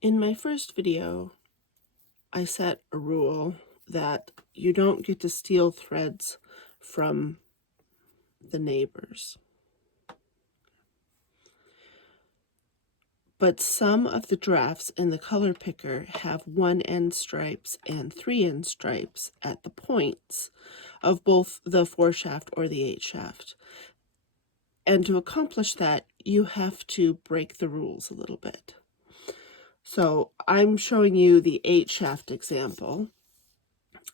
In my first video, I set a rule that you don't get to steal threads from the neighbors. But some of the drafts in the color picker have 1 end stripes and 3 end stripes at the points of both the 4 shaft or the 8 shaft. And to accomplish that, you have to break the rules a little bit. So I'm showing you the 8 shaft example.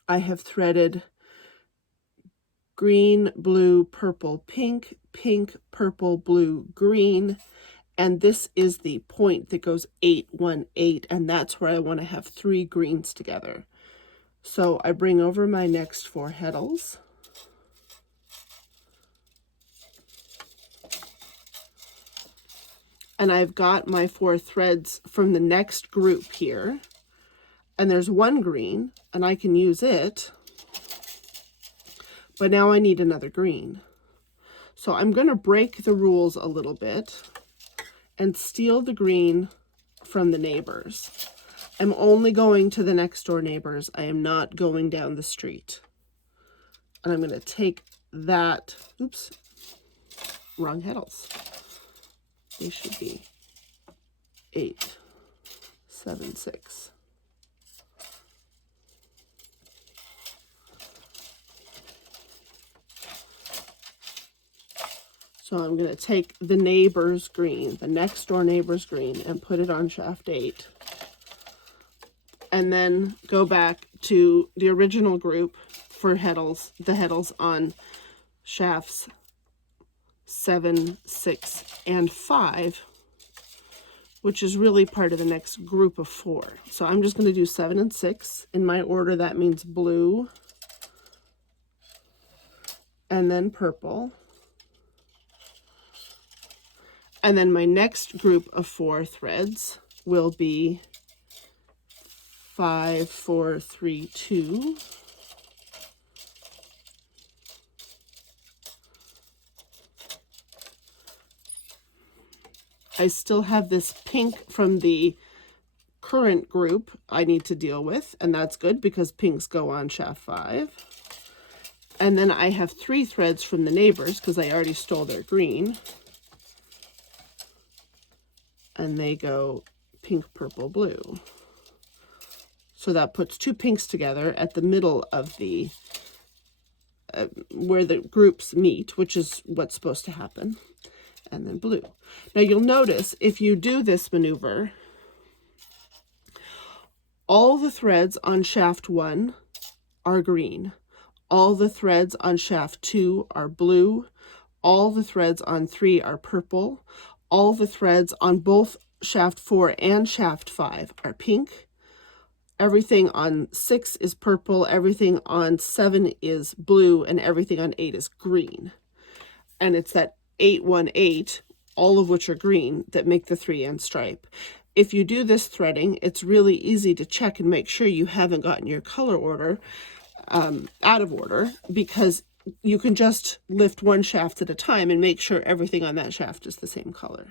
I have threaded green, blue, purple, pink, pink, purple, blue, green, and this is the point that goes 8, 1, 8, and that's where I want to have 3 greens together. So I bring over my next 4 heddles, and I've got my 4 threads from the next group here, and there's 1 green, and I can use it, but now I need another green. So I'm going to break the rules a little bit and steal the green from the neighbors. I'm only going to the next door neighbors. I am not going down the street. And I'm going to take that, oops, wrong heddles. They should be 8, 7, 6. So I'm going to take the neighbor's green, the next door neighbor's green, and put it on shaft 8. And then go back to the original group for heddles, the heddles on shafts 7, 6, and 5, which is really part of the next group of 4. So I'm just going to do 7 and 6. In my order, that means blue, and then purple. And then my next group of 4 threads will be 5, 4, 3, 2. I still have this pink from the current group I need to deal with, and that's good because pinks go on shaft 5. And then I have 3 threads from the neighbors because I already stole their green. And they go pink, purple, blue. So that puts 2 pinks together at the middle of the, where the groups meet, which is what's supposed to happen. And then blue. Now you'll notice if you do this maneuver, all the threads on shaft 1 are green. All the threads on shaft 2 are blue. All the threads on 3 are purple. All the threads on both shaft 4 and shaft 5 are pink. Everything on 6 is purple. Everything on 7 is blue. And everything on 8 is green. And it's that 8, 1, 8, all of which are green, that make the 3 end stripe. If you do this threading, it's really easy to check and make sure you haven't gotten your color order out of order, because you can just lift 1 shaft at a time and make sure everything on that shaft is the same color.